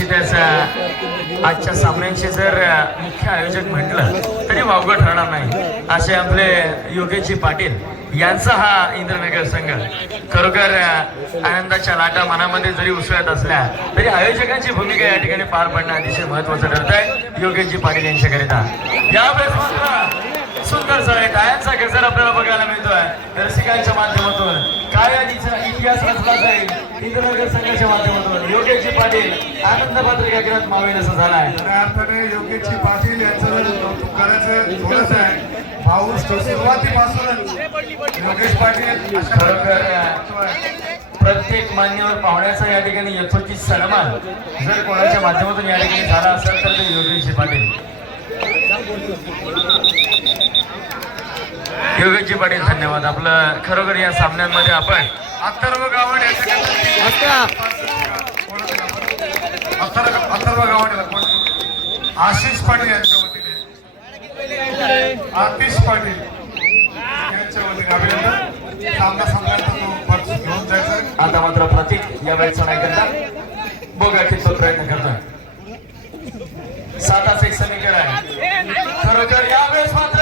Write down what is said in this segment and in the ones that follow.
निश्चितच आजच्या सामन्यांचे जर मुख्य आयोजक म्हटलं तरी वावगं ठरणार नाही असे आपले योगेशजी पाटील यांचा हा इंद्रनगर संघ खरोखर आनंदाच्या लाटा मनामध्ये जरी उसळत असल्या तरी आयोजकांची भूमिका या ठिकाणी पार पडणं अतिशय महत्वाचं ठरत आहे योगेशजी पाटील यांच्याकरिता. यावेळेस मात्र सुंदर सर टाळ्यांचा गजर आपल्याला बघायला मिळतोय रसिकांच्या माध्यमातून. काय इतिहास रचला जाईल इंद्रनगर संघाच्या माध्यमातून. योगेशजी पाटील आनंद पत्रिकागृहात मावेल असं झालाय. खऱ्या अर्थाने योगेशजी पाटील यांचं कौतुक करायचं थोडंच आहे. भाऊ सुरुवातीपासूनच योगेश पाटील खरोखर प्रत्येक मान्यवर पाहुण्याचा या ठिकाणी यथोचित सन्मान जर कोणाच्या माध्यमातून या ठिकाणी झाला असेल तर ते योगेशजी पाटील. योगेशजी पाटील धन्यवाद. आपलं खरोखर या सामन्यांमध्ये आपण अथर्व गावडे अथर्व गावडे आशिष पाटील यांच्या वतीने आतिश पाटील यांच्या वतीने अभिनंदन. सामना संघाचा घेऊन जायचं. आता मात्र प्रतीक या वेळेचा नाही करता बघा किती प्रयत्न करतोय. 7 एक समीकरण आहे. खरोखर यावेळेस मात्र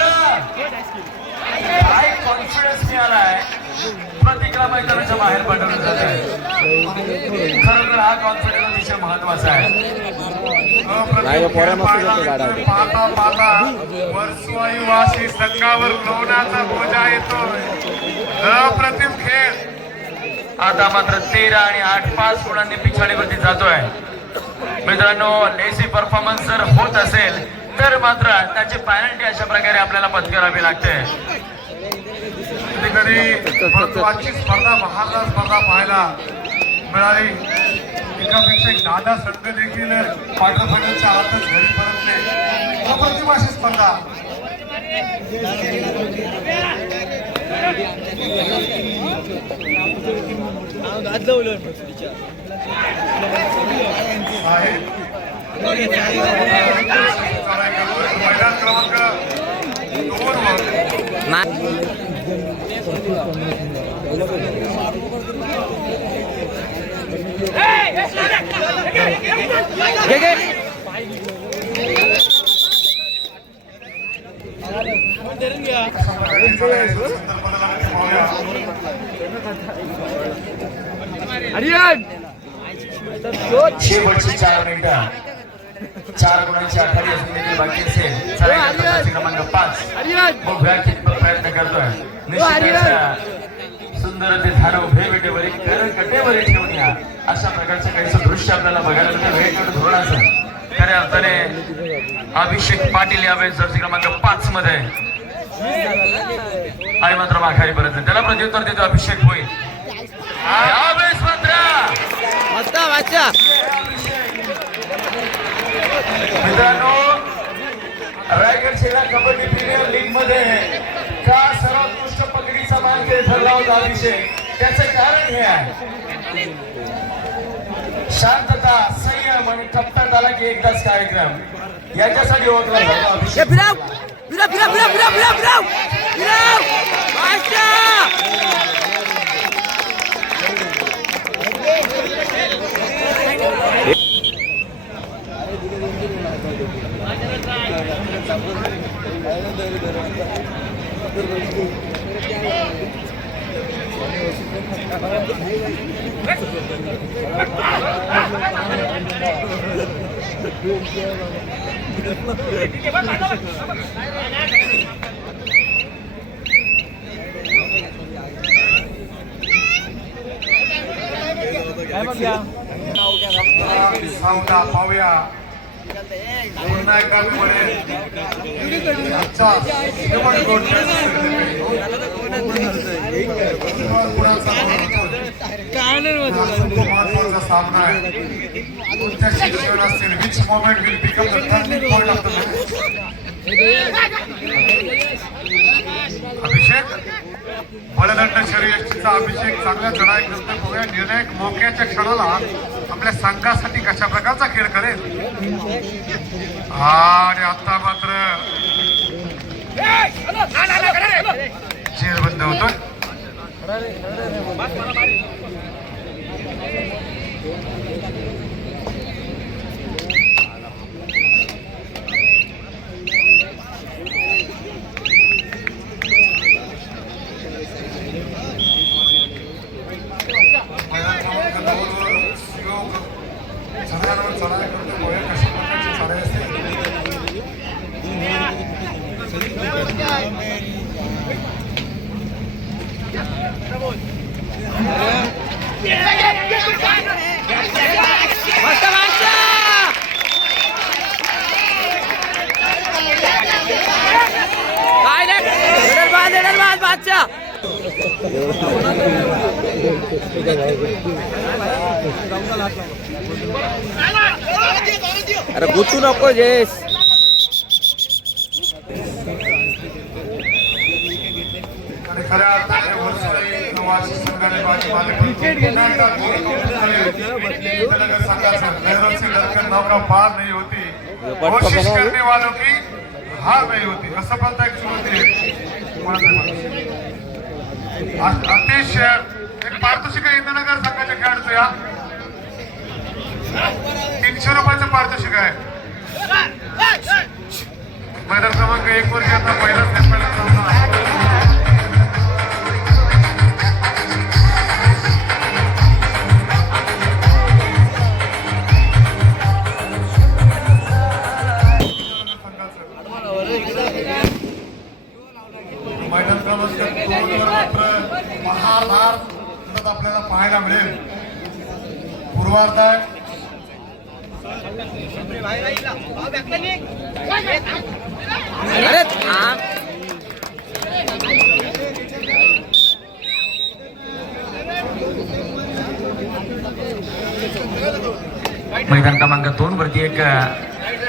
काय कॉन्फिडन्स मिळालाय प्रतीकला मैदानाच्या बाहेर पाठवलं जात आहे. खरोखर हा कॉन्फिडन्स अतिशय महत्वाचा आहे. पाहता पाहता वर्सवाईवासी संघावर लोणाचा बोजा येतोय. अप्रतिम खेळ. आता मात्र 13 आणि 8 5 गुणांनी पिछाडीवरती जातोय. मित्रांनो लेझी परफॉर्मन्स जर होत असेल तर मात्र त्याची पेनल्टी अशा प्रकारे आपल्याला पत्करावी लागते. कधी महत्वाची स्पर्धा बहारदार स्पर्धा पाहायला मिळाली. एकापेक्षा एक 10 संघ देखील क्वार्टर फायनलच्या आतच घरी परतले. अप्रतिम अशी स्पर्धा. मैदान क्रमांक 2 शेवटची 4 मिनिटं 4 गुणांची आखाडी असून देखील बाकी असेल. क्रमांक 5 बघूया कितपत प्रयत्न करतोय. निश्चितच सुंदर ते झाड उभे बेटेवरील कटेवरील ठेवून या अशा प्रकारचं काहीच दृश्य आपल्याला बघायला मिळतं. वेगवेगळं धोरणाचं खऱ्या अर्थाने अभिषेक पाटील यावेळेस जर्सी क्रमांक 5 मध्ये आणि मात्र माघारी परत त्याला प्रत्युत्तर देतो अभिषेक होईल. यावेळेस मात्र मित्रांनो रायगड जिल्हा कबड्डी प्रीमियर लीग मध्ये का सर्वोत्कृष्ट पकडीचा मानकरी ठरला होता अभिषेक. त्याचं कारण हे आहे शांतता संयम आणि टप्प्यात आला की एकदाच कार्यक्रम याच्यासाठी ओळखला जातो अभिषेक. सावधा पाहूया पुन्हा एकदा आजचा महत्वाचा सामना आहे. कोणत्या शिक्षण असतील which moment will become the turning point of the match. Abhishek बलदंड शर्यतीचा अभिषेक चांगल्या लढाई करतो. बघूया निर्णायक मोक्याच्या क्षणाला आपल्या संघासाठी कशा प्रकारचा खेळ करेल. आणि आता मात्र चेअर बंद होतोय. बादशाह अरे गुचू नको जयेश आणि खऱ्या अर्थाने वर्षाई नवाशी संघाने बाजी मारली. पुन्हा एकदा नगर संघाचं गैरवची लडकन नौका पार नहीं होती, कोशिश करने वालों की हार नहीं होती. असफलता एक होती अतिशय एक पारितोषिक आहे इंद्रनगर संघाच्या खेळाडूचं या 300 रुपयाचं पारितोषिक आहे. मैदान क्रमांक 1 वरती आता पहिलाच सामना मैदान क्रमांक 2 वर मात्र महाभार आपल्याला पाहायला मिळेल. पूर्वार्ध आहे अरे थांब मैदान क्रमांक 2 वरती एक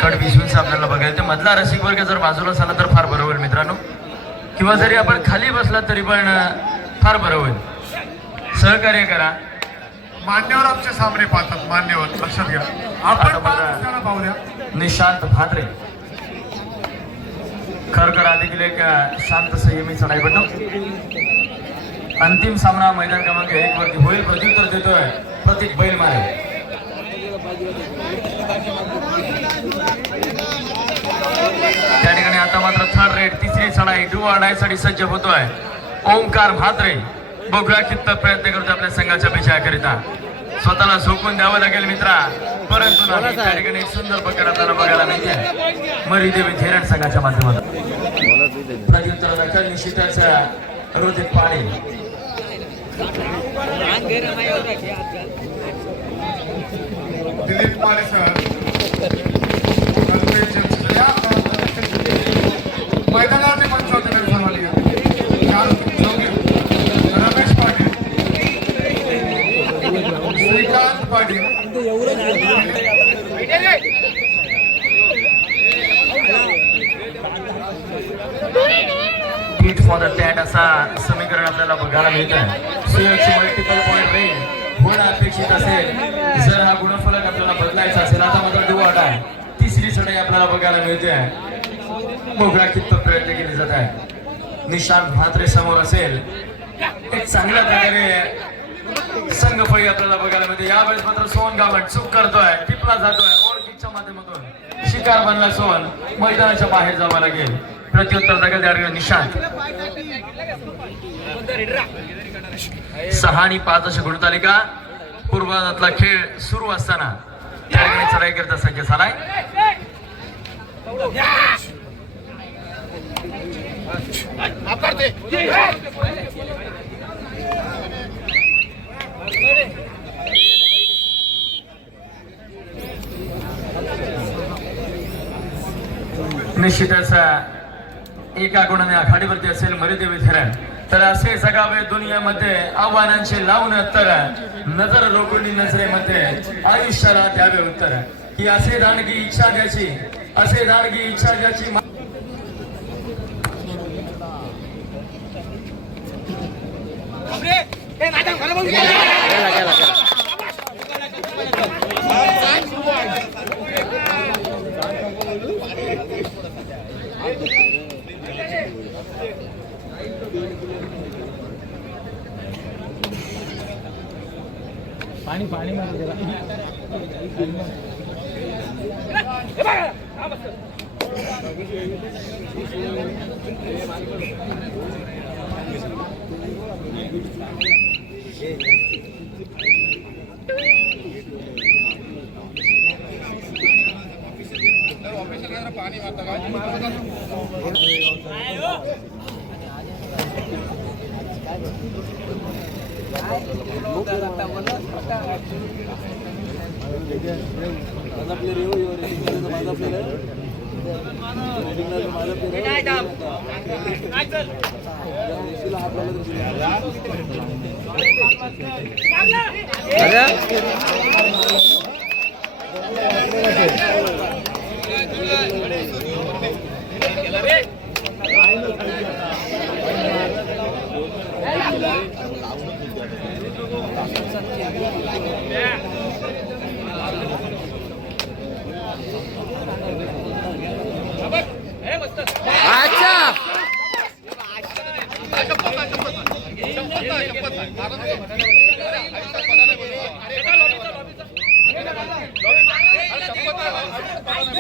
कड विश्वस आपल्याला बघायला तर मधला रसिक वर्ग जर बाजूला झाला तर फार बरं होईल मित्रांनो, किंवा जरी आपण खाली बसला तरी पण फार बरं होईल. सहकार्य करा. मान्यवर आमचे सामने पाहतात. मान्यवर लक्षात घ्या. आपण पाहूया निशांत भाद्रे खरकर देखील एक शांत संयमी चढाईपटू. अंतिम सामना मैदान क्रमांक 1 वरती होईल. प्रत्युत्तर देतोय प्रतीक बैलमारे. त्या ठिकाणी आता मात्र थर्ड रेट तिसरी चढाई डू आणायसाठी सज्ज होतोय ओंकार म्हात्रे. बघूया कितपत प्रयत्न करतो आपल्या संघाच्या विजयाकरिता. स्वतःला झोकून द्यावं लागेल मित्रा, परंतु नाही. त्या ठिकाणी एक सुंदर पकड आपल्याला बघायला मिळते मरीदेवी धीरण संघाच्या माध्यमातून. प्रत्युत्तर दाखल निश्चितच रोहित पाणी. दिलीप माळे सर मैदानाचे पंचावन्न Ramesh Patil, Shrikant Patil, tit for the tat असा समीकरण आपल्याला बघायला मिळतं. सुयोगची मल्टिपल पॉईंट रेंज होणं अपेक्षित असेल. जर हा गुणफलक आपल्याला बदलायचा असेल, आता मात्र डिवॉर्ड आहे. तिसरी चढाई आपल्याला बघायला मिळते. बघूया कितपत प्रयत्न केले जात आहे. निशांत म्हात्रे समोर असेल. एक चांगल्या प्रकारे संघफळी आपल्याला बघायला मिळते. यावेळेस मात्र सोन गावट चूक करतोय, टिपला जातोय. ओळखीच्या माध्यमातून शिकार बनला सोन. मैदानाच्या बाहेर जावं लागेल. प्रत्युत्तर दाखल त्या ठिकाणी निशांत. 6 आणि 5 अशी गुणतालिका. पूर्वार्धातला खेळ सुरू असताना त्या ठिकाणी चढाई करता सज्ज झालाय. निश्चितच एका गुणाने आघाडीवरती असेल मरीदेवी धरण. तर असे जगावे दुनियामध्ये आव्हानांचे लावून तर नजर रोखून नजरेमध्ये आयुष्याला द्यावे उत्तर. की असे दानगी इच्छा द्याची, असे दानगी इच्छा द्याची. पाणी पाणी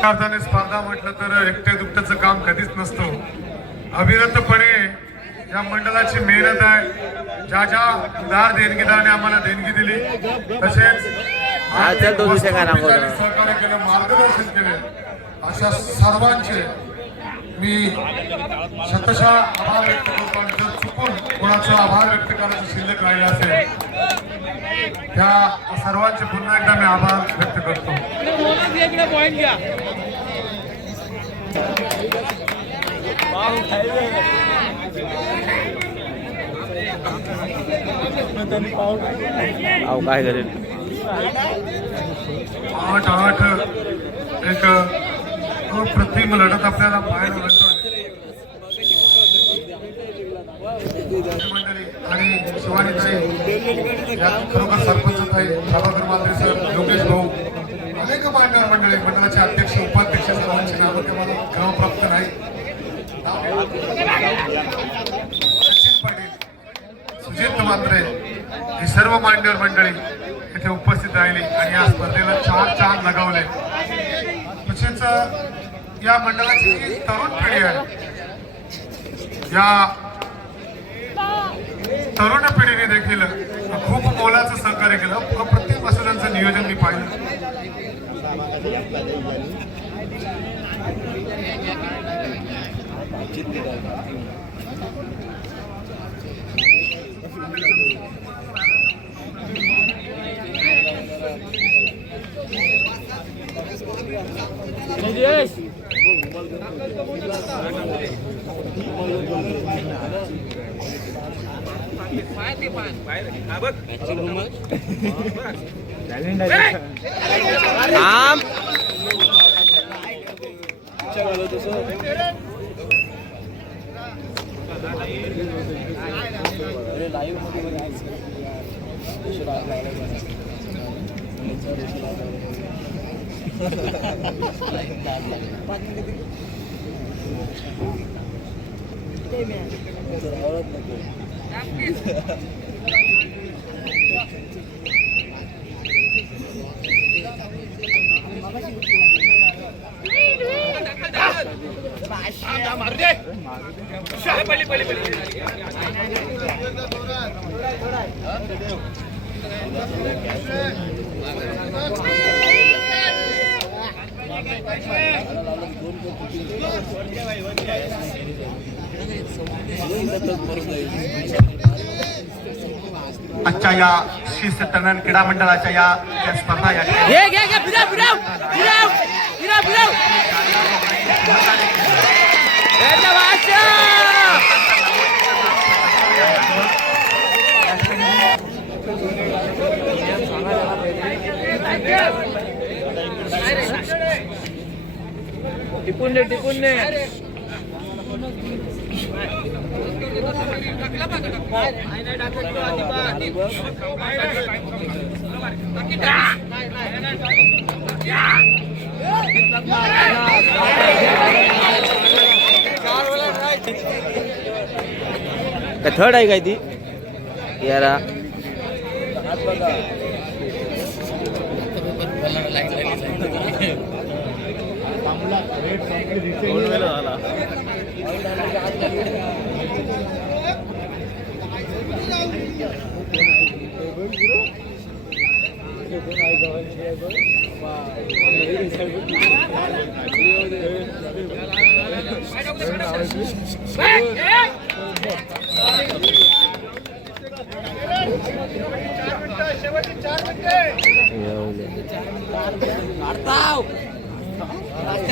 अर्थाने स्पर्धा म्हटलं तर एकट्या दुकट्याचं काम कधीच नसतं. अविरतपणे या मंडळाची मेहनत आहे. ज्या ज्या उदार देणगीदाराने आम्हाला देणगी दिली तसेच सहकार्य केलं, मार्गदर्शन केले, अशा सर्वांचे मी शतशः आभार व्यक्त करतो. आणि जर चुकून कोणाचा आभार व्यक्त करायचं शिल्लक राहिला असेल त्या सर्वांचे पुन्हा एकदा मी आभार व्यक्त करतो. काय करेल 8-8 एक अप्रतिम लढत आपल्याला पाहायला मिळतोय. आणि शिवानीचे खरोखर सरपंच ताई, प्रभाकर मात्रे सर, योगेश भाऊ, अनेक मान्यवर मंडळी, मंडळाचे अध्यक्ष, उपाध्यक्ष सर्वांची नावं ते मला क्रमप्राप्त नाही. सचिन पाटील, सुजित मात्रे, ही सर्व मान्यवर मंडळी इथे उपस्थित राहिली आणि या स्पर्धेला 4 चांद लगावले. तसेच या मंडळाची जी तरुण पिढी आहे, या तरुण पिढीने देखील खूप मोलाचं सहकार्य केलं. प्रत्येक असं त्यांचं नियोजन मी पाहिलं. आजच्या या शिस्त तरण क्रीडा मंडळाच्या या स्पर्धा या टिपून दे थर्ड आहे काय ती यारा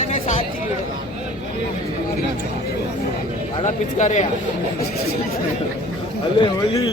में 7 पिचकारे अरे होली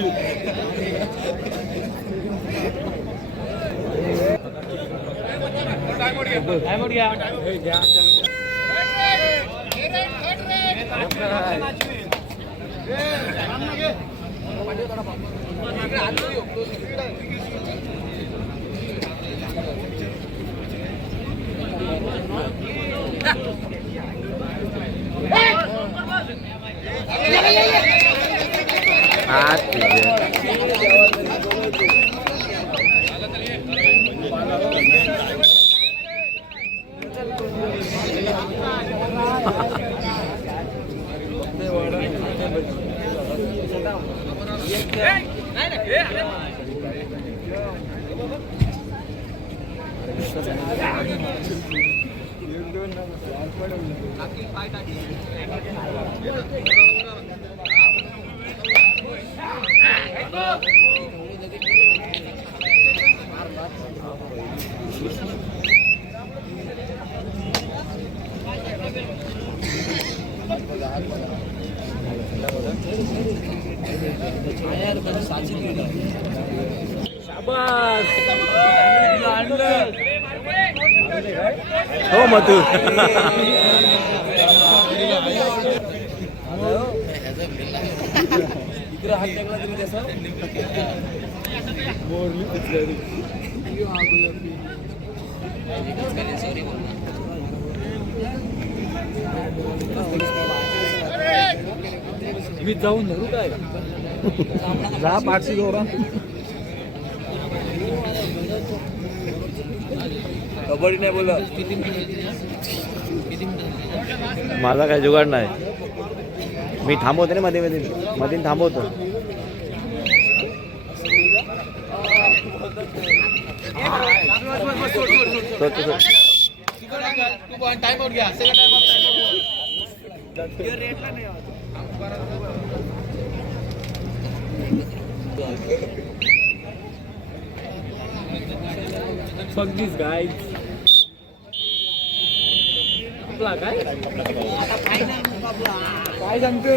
हो मधु मी जाऊन धरू काय जा पाठशी दोरा कबड्डी नाही बोल माझा काय जुगाड नाही मी थांबवते ना मध्ये मध्ये मध्ये थांबवतो Fuck these guys. आपला काय काय सांगतो